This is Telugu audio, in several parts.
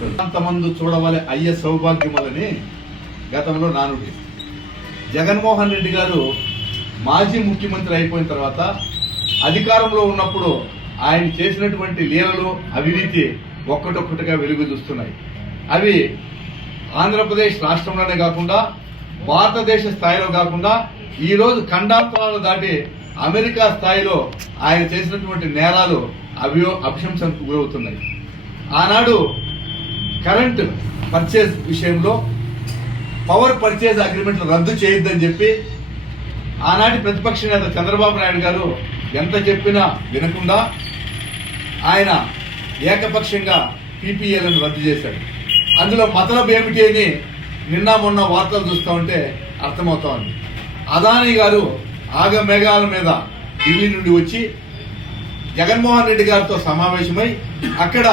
అంతమందు చూడవలె అయ్య సౌభాగ్యములని గతంలో నానుడి జగన్మోహన్ రెడ్డి గారు మాజీ ముఖ్యమంత్రి అయిపోయిన తర్వాత అధికారంలో ఉన్నప్పుడు ఆయన చేసినటువంటి లీలలు అవినీతి ఒక్కటొక్కటిగా వెలుగు చూస్తున్నాయి. అవి ఆంధ్రప్రదేశ్ రాష్ట్రంలోనే కాకుండా భారతదేశ స్థాయిలో కాకుండా ఈరోజు రోజు దాటి అమెరికా స్థాయిలో ఆయన చేసినటువంటి నేరాలు అభియో అభిశంసనకు గురవుతున్నాయి. ఆనాడు కరెంట్ పర్చేజ్ విషయంలో పవర్ పర్చేజ్ అగ్రిమెంట్లు రద్దు చేయొద్దని చెప్పి ఆనాటి ప్రతిపక్ష నేత చంద్రబాబు నాయుడు గారు ఎంత చెప్పినా వినకుండా ఆయన ఏకపక్షంగా పీపీఏలను రద్దు చేశాడు. అందులో మతలబ్ ఏమిటి అని నిన్న మొన్న వార్తలు చూస్తూ ఉంటే అర్థమవుతా ఉంది. అదానీ గారు ఆగ మేఘాల మీద ఢిల్లీ నుండి వచ్చి జగన్మోహన్ రెడ్డి గారితో సమావేశమై అక్కడ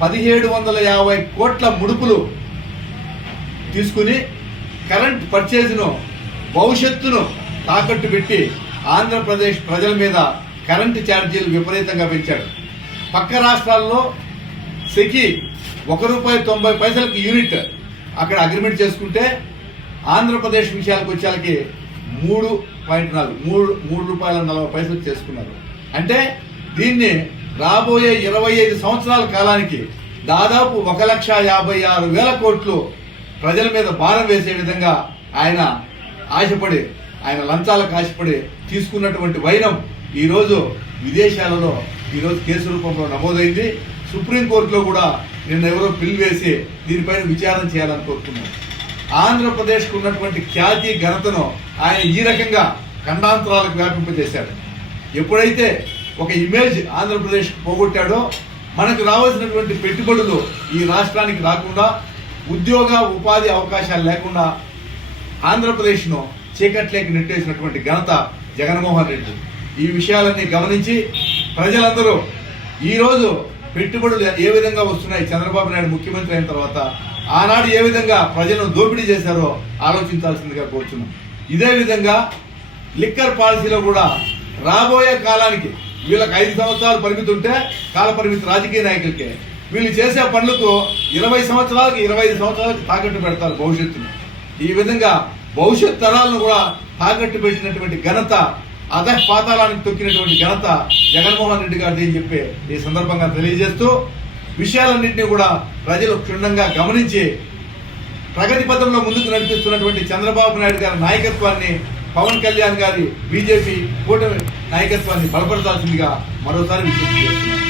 పదిహేడు వందల యాభై కోట్ల ముడుపులు తీసుకుని కరెంట్ పర్చేజ్ను భవిష్యత్తును తాకట్టు పెట్టి ఆంధ్రప్రదేశ్ ప్రజల మీద కరెంటు ఛార్జీలు విపరీతంగా పెంచాడు. పక్క రాష్ట్రాల్లో సెకి ఒక రూపాయి తొంభై పైసలకు యూనిట్ అక్కడ అగ్రిమెంట్ చేసుకుంటే ఆంధ్రప్రదేశ్ విషయాలకు వచ్చేకి మూడు పాయింట్ నాలుగు మూడు మూడు రూపాయల నలభై పైసలు చేసుకున్నారు. అంటే దీన్ని రాబోయే ఇరవై ఐదు సంవత్సరాల కాలానికి దాదాపు ఒక లక్ష యాభై ఆరు వేల కోట్లు ప్రజల మీద భారం వేసే విధంగా ఆయన ఆశపడి ఆయన లంచాలకు ఆశపడి తీసుకున్నటువంటి వైనం ఈరోజు విదేశాలలో ఈరోజు కేసు రూపంలో నమోదైంది. సుప్రీంకోర్టులో కూడా నిన్న ఎవరో బిల్ వేసి దీనిపైన విచారణ చేయాలని కోరుతున్నారు ఆంధ్రప్రదేశ్కు ఉన్నటువంటి ఖ్యాతి ఘనతను ఆయన ఈ రకంగా ఖండాంతరాలకు వ్యాపింపజేశాడు ఎప్పుడైతే ఒక ఇమేజ్ ఆంధ్రప్రదేశ్ పోగొట్టాడో మనకు రావాల్సినటువంటి పెట్టుబడులు ఈ రాష్ట్రానికి రాకుండా ఉద్యోగ ఉపాధి అవకాశాలు లేకుండా ఆంధ్రప్రదేశ్ను చీకట్లేకి నెట్టేసినటువంటి ఘనత జగన్మోహన్ రెడ్డి. ఈ విషయాలన్నీ గమనించి ప్రజలందరూ ఈరోజు పెట్టుబడులు ఏ విధంగా వస్తున్నాయి? చంద్రబాబు నాయుడు ముఖ్యమంత్రి అయిన తర్వాత ఆనాడు ఏ విధంగా ప్రజలను దోపిడీ చేశారో ఆలోచించాల్సిందిగా కోరుతున్నాం ఇదే విధంగా లిక్కర్ పాలసీలో కూడా రాబోయే కాలానికి వీళ్ళకి ఐదు సంవత్సరాలు పరిమితి ఉంటే కాల పరిమితి రాజకీయ నాయకులకే. వీళ్ళు చేసే పనులకు ఇరవై సంవత్సరాలకి ఇరవై ఐదు సంవత్సరాలకి తాకట్టు పెడతారు భవిష్యత్తును. ఈ విధంగా భవిష్యత్ తరాలను కూడా తాకట్టు పెట్టినటువంటి ఘనత అధ పాతాళానికి తొక్కినటువంటి ఘనత జగన్మోహన్ రెడ్డి గారిది అని చెప్పి ఈ సందర్భంగా తెలియజేస్తూ విషయాలన్నింటినీ కూడా ప్రజలు క్షుణ్ణంగా గమనించి ప్రగతి పథంలో ముందుకు నడిపిస్తున్నటువంటి చంద్రబాబు నాయుడు గారి నాయకత్వాన్ని పవన్ కళ్యాణ్ గారి బీజేపీ కూటమి నాయకత్వాన్ని బలపరచాల్సిందిగా మరోసారి విజ్ఞప్తి చేస్తున్నాను.